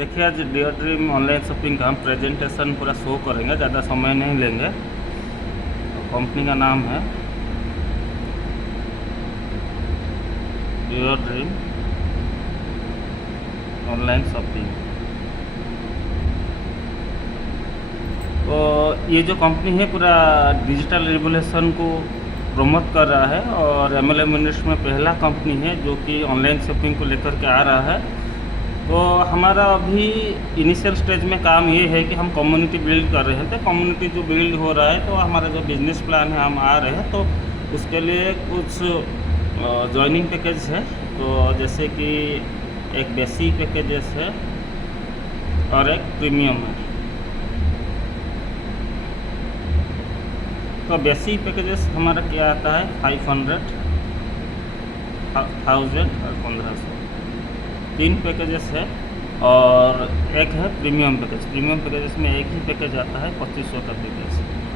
देखिए आज dear dream online shopping का हम प्रेजेंटेशन पूरा शो करेंगे, ज़्यादा समय नहीं लेंगे। तो कंपनी का नाम है डियर ड्रीम ऑनलाइन शॉपिंग। तो ये जो कंपनी है पूरा डिजिटल रिवोल्यूशन को प्रमोट कर रहा है और MLM इंडस्ट्री में पहला कंपनी है जो कि ऑनलाइन शॉपिंग को लेकर के आ रहा है। तो हमारा अभी इनिशियल स्टेज में काम ये है कि हम कम्युनिटी बिल्ड कर रहे हैं। तो कम्युनिटी जो बिल्ड हो रहा है तो हमारा जो बिज़नेस प्लान है हम आ रहे हैं, तो उसके लिए कुछ जॉइनिंग पैकेज है। तो जैसे कि एक बेसिक पैकेजेस है और एक प्रीमियम है। तो बेसिक पैकेजेस हमारा क्या आता है 500, 1000 और 1500, 3 पैकेजेस है। और एक है प्रीमियम पैकेज। प्रीमियम पैकेजेस में एक ही पैकेज आता है 2500 का पैकेज।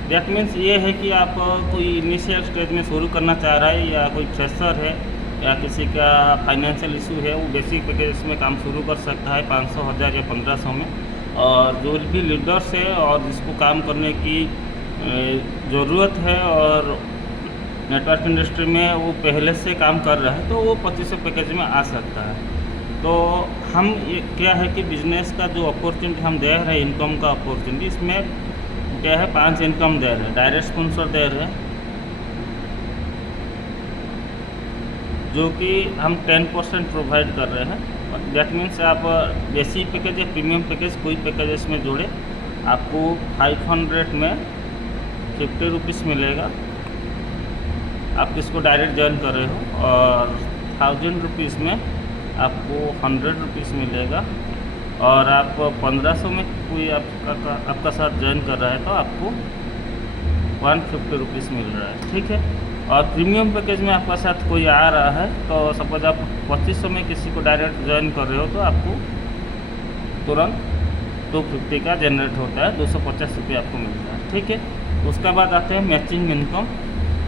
दैट मीन्स ये है कि आप कोई इनिशियल स्टेज में शुरू करना चाह रहा है या कोई फ्रेशर है या किसी का फाइनेंशियल इशू है, वो बेसिक पैकेजेस में काम शुरू कर सकता है 500, 1000 या 1500 में। और जो भी लीडर्स है और जिसको काम करने की ज़रूरत है और नेटवर्क इंडस्ट्री में वो पहले से काम कर रहा है, तो वो 2500 पैकेज में आ सकता है। तो हम ये क्या है कि बिज़नेस का जो अपॉर्चुनिटी हम दे रहे हैं, इनकम का अपॉर्चुनिटी, इसमें क्या है 5 इनकम दे रहे हैं। डायरेक्ट स्पॉन्सर दे रहे हैं जो कि हम 10% प्रोवाइड कर रहे हैं। दैट मीन्स आप बेसिक पैकेज या प्रीमियम पैकेज कोई पैकेज में जोड़े, आपको 500 में 50 रुपीज़ मिलेगा। आप किसको डायरेक्ट ज्वाइन कर रहे हो, और 1000 रुपीज़ में आपको 100 रुपीज़ मिलेगा। और आप 1500 में कोई आपका साथ ज्वाइन कर रहा है तो आपको 150 रुपीज़ मिल रहा है, ठीक है। और प्रीमियम पैकेज में आपका साथ कोई आ रहा है तो सपोज आप 2500 में किसी को डायरेक्ट ज्वाइन कर रहे हो तो आपको तुरंत 250 का जनरेट होता है, 250 रुपये आपको मिलता है, ठीक है। उसके बाद आते हैं मैचिंग इनकम।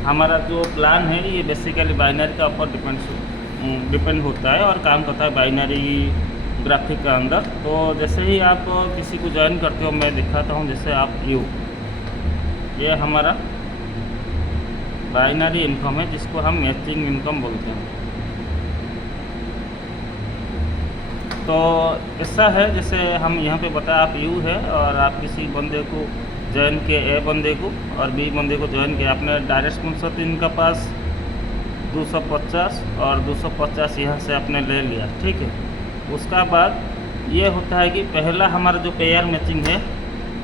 हमारा जो प्लान है ये बेसिकली बाइनरी का ऊपर डिपेंड होता है और काम करता है बाइनरी ग्राफिक के अंदर। तो जैसे ही आप किसी को ज्वाइन करते हो, मैं दिखाता हूँ। जैसे आप ये हमारा बाइनरी इनकम है जिसको हम मैचिंग इनकम बोलते हैं। तो ऐसा है जैसे हम यहाँ पे बताया, आप यू है और आप किसी बंदे को ज्वाइन किए, ए बंदे को और बी बंदे को ज्वाइन किया, आपने डायरेक्ट स्पॉन्सर तो इनका पास 250 और 250 यहाँ से आपने ले लिया, ठीक है। उसका बाद ये होता है कि पहला हमारा जो पेयर मैचिंग है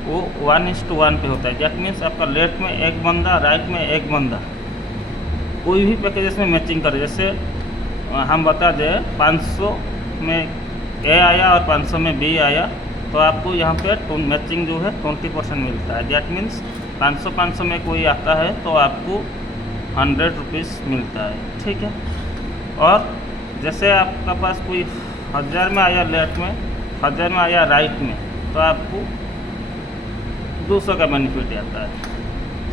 वो 1:1 पे होता है। दैट मीन्स आपका लेफ्ट में एक बंदा, राइट में एक बंदा, कोई भी पैकेजेस में मैचिंग करे। जैसे हम बता दें 500 में ए आया और 500 में बी आया, तो आपको यहाँ पे मैचिंग जो है 20% मिलता है। दैट मीन्स 500 में कोई आता है तो आपको 100 रुपीज़ मिलता है, ठीक है। और जैसे आपका पास कोई 1000 में आया लेफ्ट में, 1000 में आया राइट में, तो आपको 200 का बेनिफिट आता है।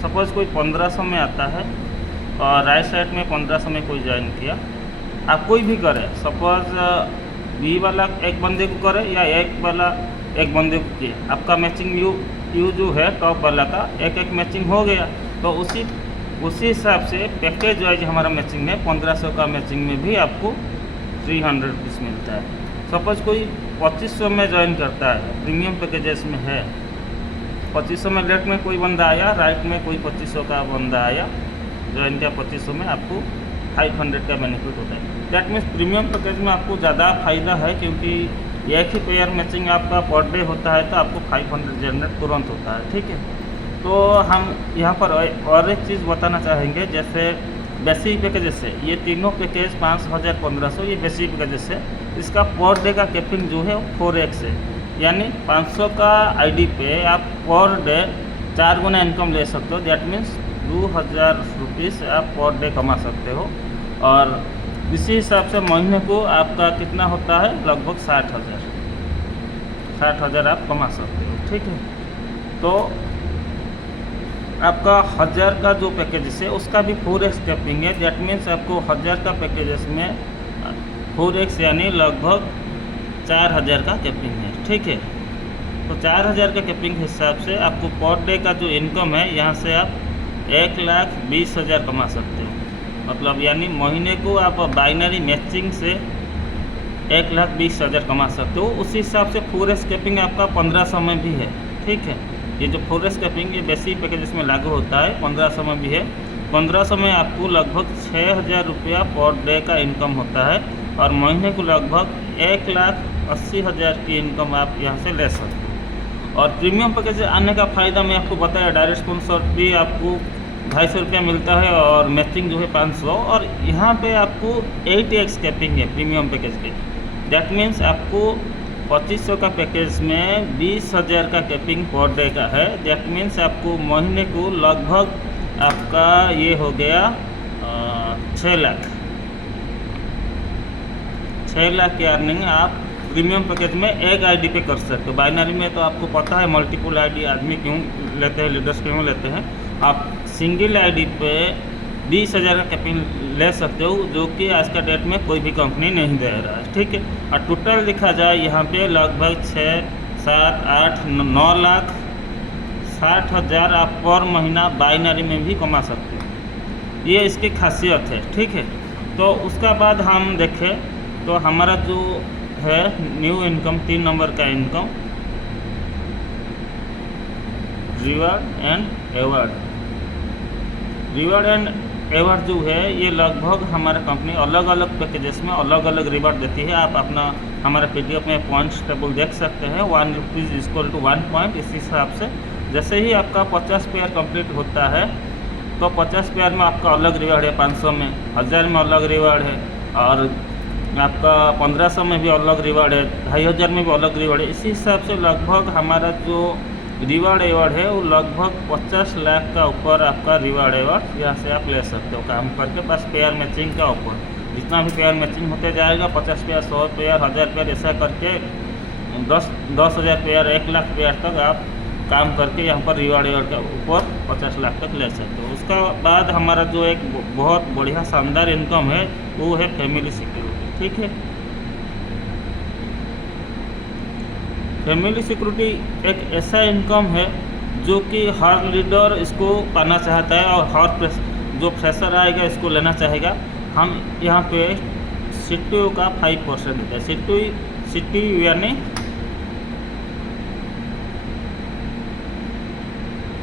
सपोज़ कोई 1500 में आता है और राइट साइड में 1500 में कोई ज्वाइन किया, आप कोई भी करे, सपोज़ बी वाला एक बंदे को करे या एक वाला एक बंदे को किए, आपका मैचिंग यू जो है टॉप वाला का एक मैचिंग हो गया। तो उसी हिसाब से पैकेज वाइज हमारा मैचिंग है 1500 का मैचिंग में भी आपको 300 रुपीज़ मिलता है। सपोज कोई 2500 में ज्वाइन करता है, प्रीमियम पैकेजेस में है 2500 में लेफ्ट में कोई बंदा आया, राइट में कोई 2500 का बंदा आया, ज्वाइन किया 2500 में, आपको 500 का बेनिफिट होता है। दैट मीन्स प्रीमियम पैकेज में आपको ज़्यादा फ़ायदा है क्योंकि एक ही पेयर मैचिंग आपका पर डे होता है तो आपको 500 जनरेट तुरंत होता है, ठीक है। तो हम यहाँ पर और एक चीज़ बताना चाहेंगे, जैसे बेसिक पैकेजेस है, ये तीनों पैकेज 5000, 1500 ये बेसिक पैकेजेस है। इसका पर डे का कैपिंग जो है 4x है, यानी 500 का आईडी पे आप पर डे 4 गुना इनकम ले सकते हो। दैट मीन्स 2000 रुपीज़ आप पर डे कमा सकते हो। और इसी हिसाब से महीने को आपका कितना होता है, लगभग 60,000 आप कमा सकते हो, ठीक है। तो आपका 1000 का जो पैकेजेस है उसका भी 4x कैपिंग है। दैट मीन्स आपको 1000 का पैकेजेस में 4x यानी लगभग 4000 का कैपिंग है। ठीक है। तो 4000 का कैपिंग के हिसाब से आपको पर डे का जो इनकम है यहाँ से आप 1,20,000 कमा सकते हो। मतलब यानी महीने को आप बाइनरी मैचिंग से 1,20,000 कमा सकते हो। उसी हिसाब से फॉरेस्ट कैपिंग आपका 1500 में भी है, ठीक है। ये जो फॉरेस्ट कैपिंग ये बेसिक पैकेज इसमें लागू होता है, 1500 में भी है। 1500 में आपको लगभग 6,000 रुपया पर डे का इनकम होता है और महीने को लगभग 1,80,000 की इनकम आप यहाँ से ले सकते हो। और प्रीमियम पैकेज आने का फ़ायदा मैं आपको बताया, डायरेक्ट स्पॉन्सर भी आपको 250 रुपया मिलता है और मैचिंग जो है 500। और यहाँ पे आपको 8x कैपिंग है प्रीमियम पैकेज के। दैट मीन्स आपको 2500 का पैकेज में 20,000 का कैपिंग पर डे का है। दैट मीन्स आपको महीने को लगभग आपका ये हो गया 6 लाख। 6 लाख की अर्निंग आप प्रीमियम पैकेज में एक आईडी पे कर सकते हो। बाइनरी में तो आपको पता है मल्टीपल आईडी आदमी क्यों लेते हैं, लीडर्स क्यों लेते हैं। आप सिंगल आईडी पे 20,000 का कैपिंग ले सकते हो, जो कि आज का डेट में कोई भी कंपनी नहीं दे रहा है, ठीक है। और टोटल देखा जाए यहाँ पे लगभग 6, 7, 8, 9 लाख 60,000 आप पर महीना बाइनरी में भी कमा सकते हो। ये इसकी खासियत है, ठीक है। तो उसका बाद हम देखें तो हमारा जो है न्यू इनकम 3 नंबर का income, reward and award. Reward and award जो है ये लगभग हमारा कंपनी अलग अलग पैकेजेस में अलग अलग रिवार्ड देती है। आप अपना हमारा PDF में पॉइंट्स टेबल देख सकते हैं। 1 रुपीज़ इक्वल टू 1 पॉइंट। इस हिसाब से जैसे ही आपका 50 पेयर कंप्लीट होता है तो 50 पेयर में आपका अलग रिवार्ड है, 500 में, 1000 में अलग रिवार्ड है और आपका 1500 में भी अलग रिवार्ड है, 2500 में भी अलग रिवार्ड है। इसी हिसाब से लगभग हमारा जो रिवार्ड एवार्ड है वो लगभग 50 लाख का ऊपर आपका रिवार्ड एवार्ड यहाँ से आप ले सकते हो काम करके। बस पेयर मैचिंग का ऊपर जितना भी पेयर मैचिंग होते जाएगा, 50 पेयर, 100 पेयर, 1000 पेयर, ऐसा करके 10,000 पेयर, 1 लाख पेयर तक आप काम करके यहाँ पर रिवार्ड एवार्ड के ऊपर 50 लाख तक ले सकते हो। उसका बाद हमारा जो एक बहुत बढ़िया शानदार इनकम है वो है फैमिली सिक्योरिटी, ठीक है। फैमिली सिक्योरिटी एक ऐसा इनकम है जो कि हर लीडर इसको पाना चाहता है और हर जो फ्रेशर आएगा इसको लेना चाहेगा। हम यहाँ पे CTU का 5% देता है। CTU यानी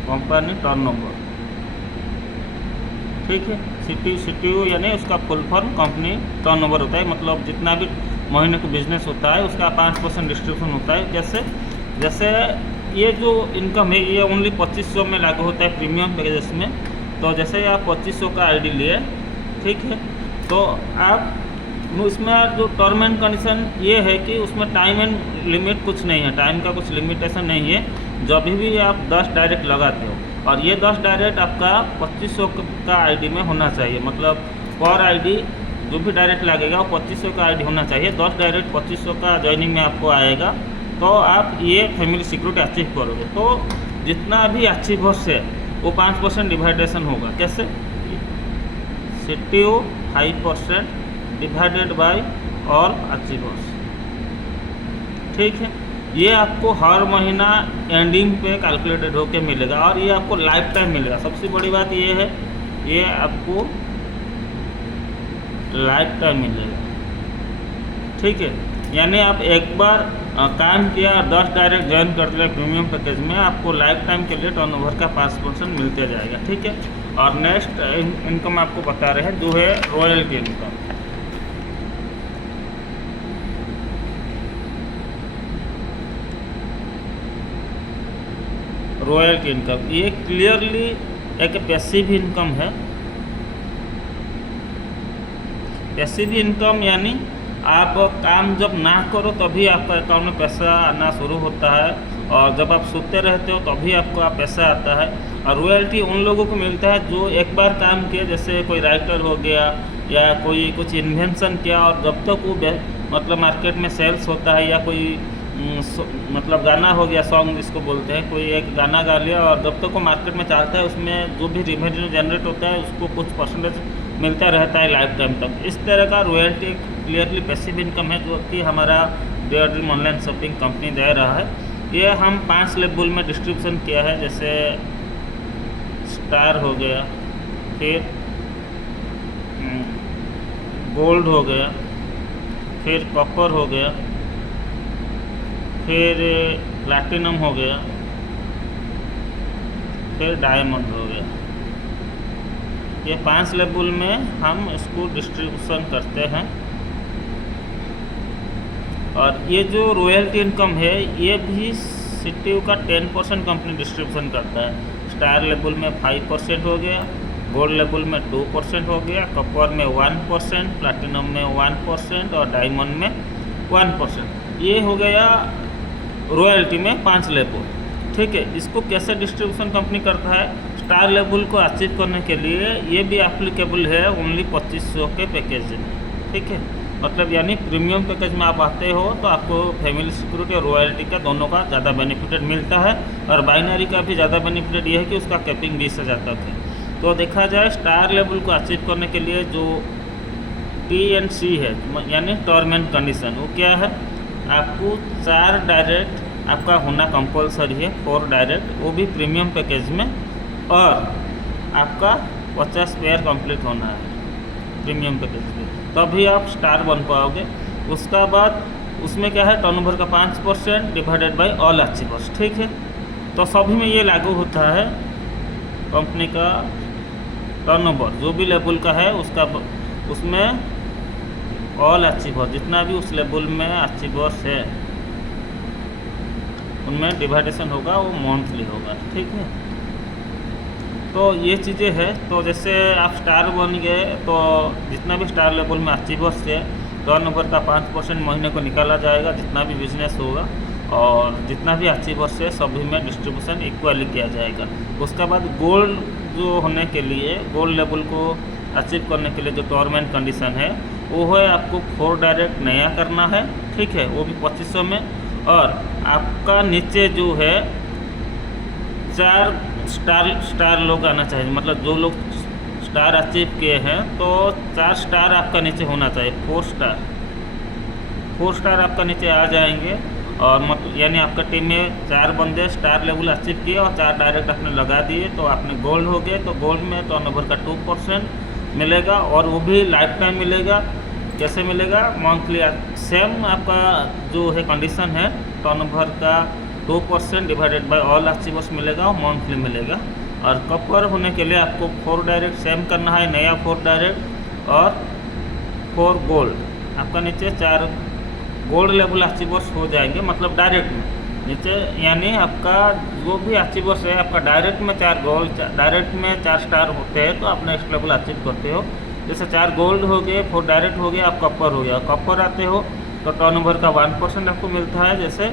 कंपनी टर्नओवर, ठीक है। CTU यानी उसका फुल फॉर्म कंपनी टर्नओवर होता है। मतलब जितना भी महीने को बिजनेस होता है उसका 5% डिस्ट्रीब्यूशन होता है। जैसे ये जो इनकम है ये ओनली 2500 में लागू होता है प्रीमियम पैकेजेस में। तो जैसे आप 2500 का आईडी लिए, ठीक है, तो आप उसमें जो टर्म एंड कंडीशन ये है कि उसमें टाइम एंड लिमिट कुछ नहीं है, टाइम का कुछ लिमिटेशन नहीं है। जब भी आप 10 डायरेक्ट लगाते हो और ये 10 डायरेक्ट आपका 2500 का आईडी में होना चाहिए। मतलब पर आईडी जो भी डायरेक्ट लगेगा वो 2500 का आईडी होना चाहिए। 10 डायरेक्ट 2500 का ज्वाइनिंग में आपको आएगा तो आप ये फैमिली सिक्योरिटी अचीव करोगे। तो जितना भी अचीवर्स है वो 5% डिवाइडेशन होगा। कैसे? CTU 5% divided by all achievers, ठीक है। ये आपको हर महीना एंडिंग पे कैलकुलेटेड होके मिलेगा और ये आपको लाइफ टाइम मिलेगा। सबसे बड़ी बात ये है, ये आपको लाइफ टाइम मिलेगा, ठीक है। यानी आप एक बार काम किया और 10 डायरेक्ट ज्वाइन कर लिया प्रीमियम पैकेज में, आपको लाइफ टाइम के लिए टर्नओवर का 5% मिलते जाएगा, ठीक है। और नेक्स्ट इनकम आपको बता रहे हैं जो है रॉयल्टी इनकम। रॉयल्टी इनकम ये क्लियरली एक पैसिव इनकम है। पैसिव इनकम यानी आप काम जब ना करो तभी आपका अकाउंट में पैसा आना शुरू होता है और जब आप सोते रहते हो तभी आपको पैसा आता है। और रॉयल्टी उन लोगों को मिलता है जो एक बार काम किए, जैसे कोई राइटर हो गया या कोई कुछ इन्वेंशन किया और जब तक वो मतलब मार्केट में सेल्स होता है, या कोई मतलब गाना हो गया, सॉन्ग जिसको बोलते हैं, कोई एक गाना गा लिया और जब तक वो मार्केट में चलता है उसमें जो भी रेवेन्यू जनरेट होता है उसको कुछ परसेंटेज मिलता रहता है लाइफ टाइम तक। इस तरह का रॉयल्टी क्लियरली पैसिव इनकम है जो कि हमारा dare dream online shopping company दे रहा है। ये हम 5 लेवल में डिस्ट्रीब्यूशन किया है, जैसे स्टार हो गया, फिर गोल्ड हो गया, फिर कॉपर हो गया, फिर प्लैटिनम हो गया, फिर डायमंड हो गया। ये 5 लेवल में हम इसको डिस्ट्रीब्यूशन करते हैं। और ये जो रॉयल्टी इनकम है ये भी सीटीयू का 10% कंपनी डिस्ट्रीब्यूशन करता है। स्टार लेवल में 5% हो गया, गोल्ड लेवल में 2% हो गया, कॉपर में 1%, प्लैटिनम में 1% और डायमंड में 1%। ये हो गया रॉयल्टी में 5 लेवल। ठीक है, इसको कैसे डिस्ट्रीब्यूशन कंपनी करता है? स्टार लेवल को अचीव करने के लिए ये भी एप्लीकेबल है ओनली 2500 के पैकेज में। ठीक है, मतलब यानी प्रीमियम पैकेज में आप आते हो तो आपको फैमिली सिक्योरिटी और रॉयल्टी का दोनों का ज़्यादा बेनिफिटेड मिलता है। और बाइनरी का भी ज़्यादा बेनिफिटेड ये है कि उसका कैपिंग 20,000 तक है। तो देखा जाए स्टार लेवल को अचीव करने के लिए जो TNC है, यानी टर्म एंड कंडीशन, वो क्या है? आपको 4 डायरेक्ट आपका होना कंपलसरी है, 4 डायरेक्ट, वो भी प्रीमियम पैकेज में, और आपका 50 पेयर कंप्लीट होना है प्रीमियम पैकेज में, तभी आप स्टार बन पाओगे। उसका बाद उसमें क्या है, टर्नओवर का 5% डिवाइडेड बाय ऑल अचीवर्स। ठीक है, तो सभी में ये लागू होता है। कंपनी का टर्नओवर जो भी लेवल का है उसका, उसमें ऑल अचीवर्स जितना भी उस लेवल में अचीवर्स है उनमें डिवाइडेशन होगा, वो मंथली होगा। ठीक है, तो ये चीज़ें हैं। तो जैसे आप स्टार बन गए तो जितना भी स्टार लेवल में अचीवर्स है, टर्नओवर का 5% महीने को निकाला जाएगा जितना भी बिजनेस होगा, और जितना भी अचीवर्स है सभी में डिस्ट्रीब्यूशन इक्वली किया जाएगा। उसके बाद गोल्ड जो होने के लिए, गोल्ड लेवल को अचीव करने के लिए जो टर्म एंड कंडीशन है वो है आपको 4 डायरेक्ट नया करना है। ठीक है, वो भी 2500 में, और आपका नीचे जो है 4 स्टार लोग आना चाहिए। मतलब जो लोग स्टार अचीव किए हैं तो 4 स्टार आपका नीचे होना चाहिए। 4 स्टार आपका नीचे आ जाएंगे, और मतलब यानी आपका टीम में 4 बंदे स्टार लेवल अचीव किए और 4 डायरेक्ट आपने लगा दिए, तो आपने गोल्ड हो गए। तो गोल्ड में टर्नओवर का 2% मिलेगा, और वो भी लाइफ टाइम मिलेगा। कैसे मिलेगा? मंथली। सेम आपका जो है कंडीशन है, टर्नओवर का 2% डिवाइडेड बाय ऑल अचीवर्स मिलेगा, मंथली मिलेगा। और कॉपर होने के लिए आपको 4 डायरेक्ट सेम करना है, नया 4 डायरेक्ट और 4 गोल्ड। आपका नीचे 4 गोल्ड लेवल अचीवर्स हो जाएंगे, मतलब डायरेक्ट में नीचे, यानी आपका जो भी अचीवर्स है आपका डायरेक्ट में 4 गोल्ड, डायरेक्ट में 4 स्टार होते हैं तो आप नेक्स्ट लेवल अचीव करते हो। जैसे 4 गोल्ड हो गए, 4 डायरेक्ट हो गया, आप कॉपर हो गया। कॉपर आते हो तो टर्नओवर का 1% आपको मिलता है। जैसे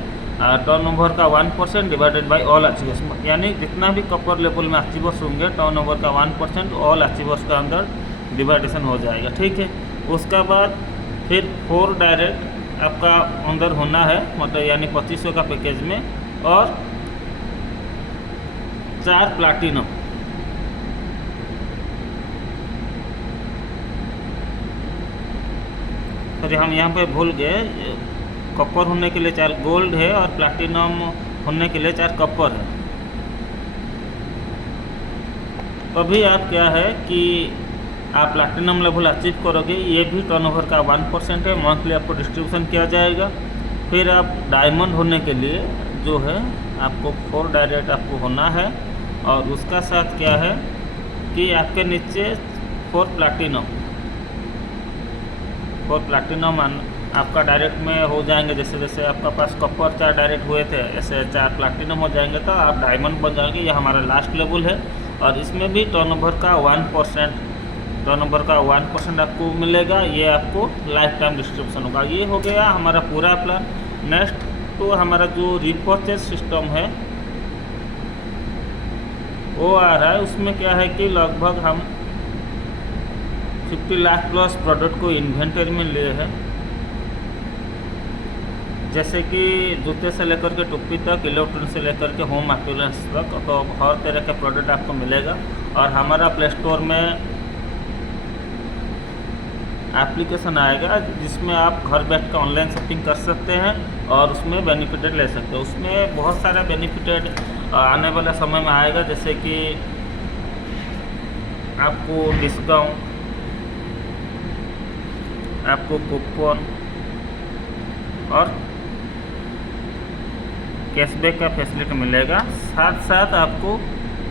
टर्नओवर का 1% डिवाइडेड बाय ऑल अचीवर्स, यानी जितना भी कॉपर लेवल में अचीवर्स होंगे टर्नओवर का 1% ऑल अचीवर्स का अंदर डिवाइडेशन हो जाएगा। ठीक है, उसका बाद फिर 4 डायरेक्ट आपका अंदर होना है, मतलब यानी 2500 का पैकेज में, और 4 प्लैटिनम। सॉरी, हम यहाँ पे भूल गए, कॉपर होने के लिए 4 गोल्ड है और प्लैटिनम होने के लिए 4 कॉपर है। तभी आप क्या है कि आप प्लैटिनम लेवल अचीव करोगे। ये भी टर्नओवर का 1% है, मंथली आपको डिस्ट्रीब्यूशन किया जाएगा। फिर आप डायमंड होने के लिए जो है आपको 4 डायरेक्ट आपको होना है, और उसका साथ क्या है कि आपके नीचे 4 प्लैटिनम आपका डायरेक्ट में हो जाएंगे। जैसे जैसे आपका पास कॉपर 4 डायरेक्ट हुए थे, ऐसे 4 प्लैटिनम हो जाएंगे तो आप डायमंड बन जाएंगे। ये हमारा लास्ट लेवल है, और इसमें भी टर्नओवर का 1% आपको मिलेगा। ये आपको लाइफ टाइम डिस्ट्रीब्यूशन होगा। ये हो गया हमारा पूरा प्लान। नेक्स्ट तो हमारा जो रिपर्चेज सिस्टम है वो आ रहा है। उसमें क्या है कि लगभग हम 50 लाख प्लस प्रोडक्ट को इन्वेंटरी में लिए हैं, जैसे कि जूते से लेकर के टोपी तक, इलेक्ट्रॉनिक से लेकर के होम अप्लायंस तक, तो हर तरह का प्रोडक्ट आपको मिलेगा। और हमारा प्ले स्टोर में एप्लीकेशन आएगा जिसमें आप घर बैठ कर ऑनलाइन शॉपिंग कर सकते हैं और उसमें बेनिफिटेड ले सकते हैं। उसमें बहुत सारा बेनिफिटेड आने वाला समय में आएगा, जैसे कि आपको डिस्काउंट, आपको कूपन और कैशबैक का फैसिलिटी मिलेगा। साथ साथ आपको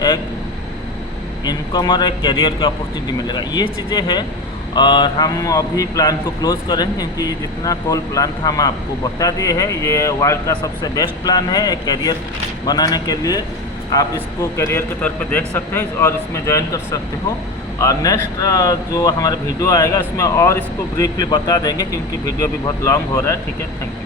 एक इनकम और एक करियर का अपॉर्चुनिटी मिलेगा। ये चीज़ें हैं और हम अभी प्लान को क्लोज करेंगे क्योंकि जितना कॉल प्लान था हम आपको बता दिए हैं। ये वर्ल्ड का सबसे बेस्ट प्लान है एक करियर बनाने के लिए। आप इसको करियर के तौर पे देख सकते हैं और इसमें ज्वाइन कर सकते हो। और नेक्स्ट जो हमारा वीडियो आएगा इसमें और इसको ब्रीफली बता देंगे क्योंकि वीडियो भी बहुत लॉन्ग हो रहा है। ठीक है, थैंक यू।